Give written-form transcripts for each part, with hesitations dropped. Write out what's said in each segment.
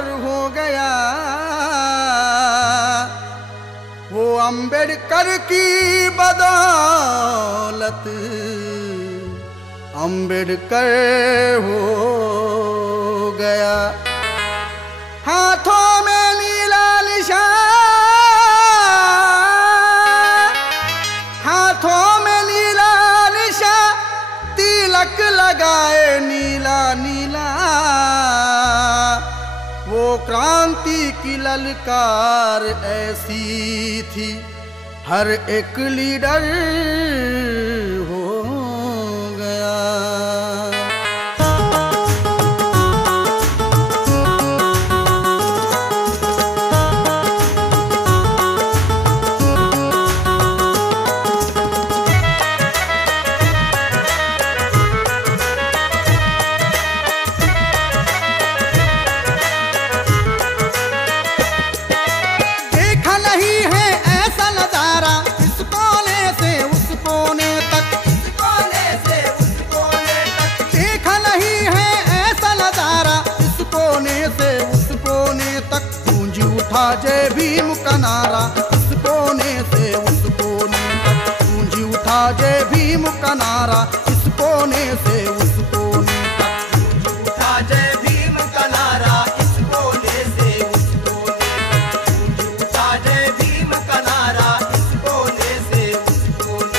पर हो गया। वो अम्बेडकर की बदौलत अम्बेडकर हो गया। हाथों में नीला निशान, हाथों में नीला निशान, तिलक लगाए नीला नीला। वो क्रांति की ललकार ऐसी थी, हर एक लीडर हो गया। जय भीम का नारा इस कोने से उस कोने तक गूंजी उठा। जय भीम का नारा इस कोने से उस कोने तक गूंजी उठा। जय भीम का नारा इस कोने से उस कोने तक गूंजी उठा। जय भीम का नारा इस कोने से उस कोने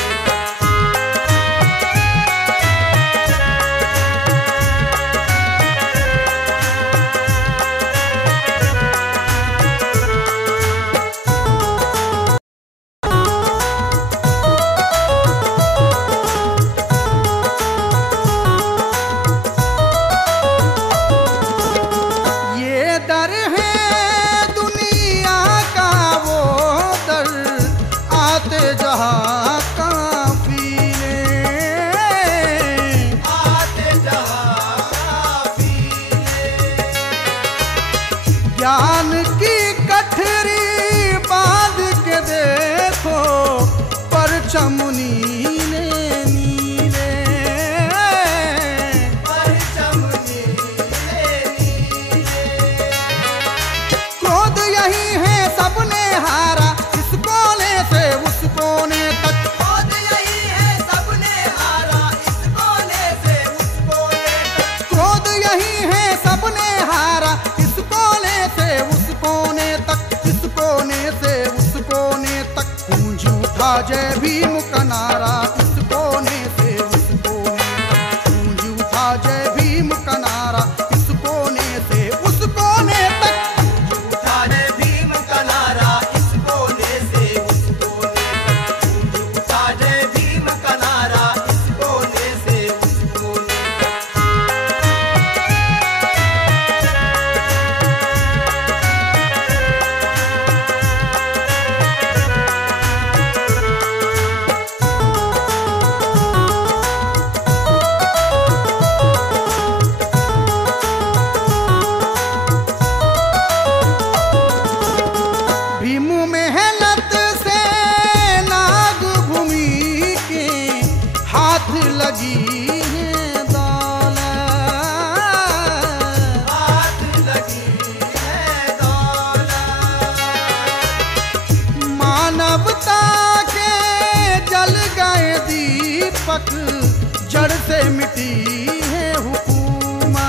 ज्ञान की कठरी बांध के देखो परचम नीले नीले, परचम नीले नीले। क्रोध यही है सबने हारा इस कोने से उस कोने तक। क्रोध यही है सबने हारा इस कोने से उस कोने तक। क्रोध यही है सबने हारा इस कोने से उस कोने तक, इस कोने से उस कोने तक गूंज उठा। जय भीम का नारा इस कोने से उस कोने तक गूंज उठा। जय भीम का नारा इस कोने से उस कोने तक गूंज उठा। जय भीम का नारा इस कोने से उस कोने तक गूंज उठा। जय भीम का नारा इस कोने से उस कोने तक। लगी है दौलत, हाथ लगी है दौलत। मानवता के जल गए दीपक, जड़ से मिटी है हुकूमत,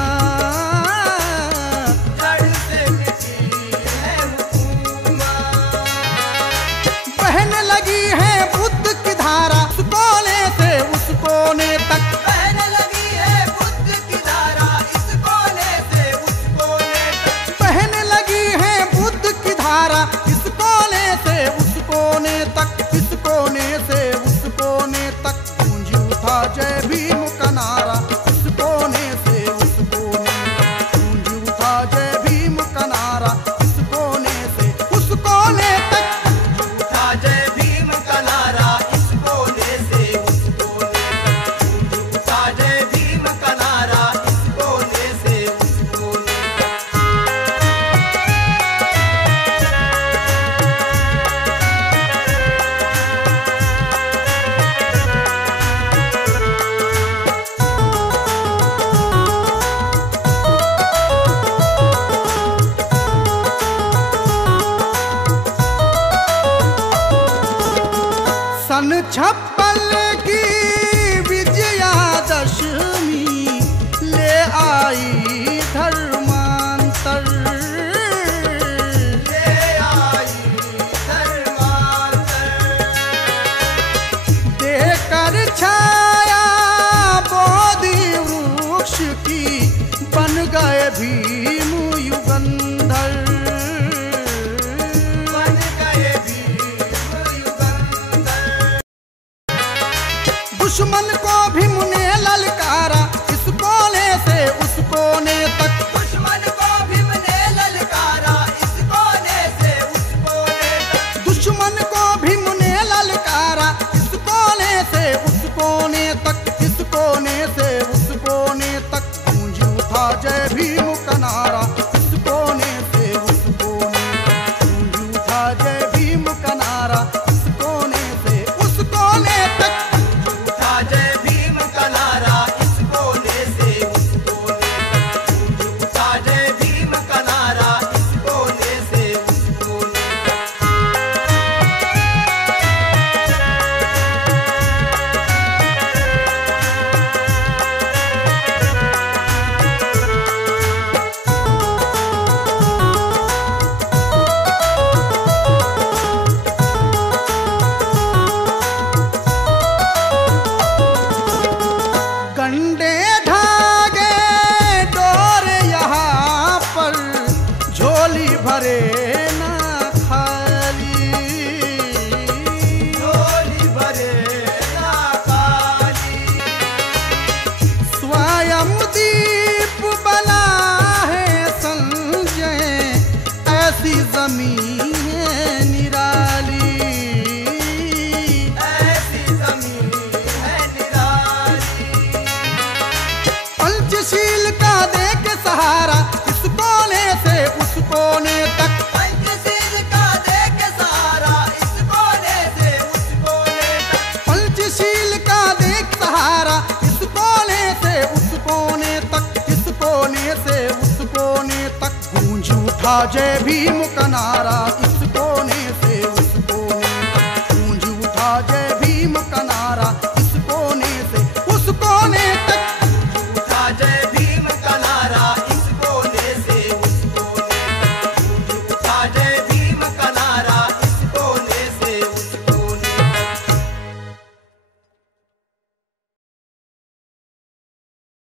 जड़ से मिटी है हुकूमत। बहने लगी है बुद्ध की धारा उस कोने से उस कोने तक। बहने लगी है बुद्ध की धारा इस कोने से उस कोने तक। बहने लगी है बुद्ध की धारा इस कोने से उस कोने तक, इस कोने से उस कोने तक गूंज उठा। जय भीम का नारा इस छप्पल की विजयादशमी ले आई धर्मांतर, ले आई धर्मांतर। देकर छाया बोधि वृक्ष की बन गए भीम युगंधर, बन गए भीम युगंधर। दुश्मन को भीम ने ललकारा इस कोने से उस कोने तक, दुश्मन को भीम ने ललकारा इस कोने से उस कोने तक, दुश्मन को भीम ने ललकारा इस कोने से उस कोने तक, इस कोने से उस कोने तक। गूंज उठा जय भीम का नारा इस कोने से उस कोने तक, गूंज उठा जय भीम का नारा इस कोने से उस कोने तक, गूंज उठा जय भीम का नारा इस कोने से उस कोने तक, गूंज उठा जय भीम का नारा इस कोने से उस कोने तक। गंडे धागे डोर यहाँ पर झोली भरे ना खाली, झोली भरे ना खाली। स्वयं दीप बना है संजय ऐसी जमीन है निराली, ऐसी जमीन है निराली। पंचशील का दे के सहारा इस कोने से उस कोने तक, पंचशील का दे के सहारा इस कोने से उस कोने तक, पंचशील का दे के सहारा इस कोने से उस कोने तक, इस कोने से उस कोने तक। गूंज उठा जय भीम का नारा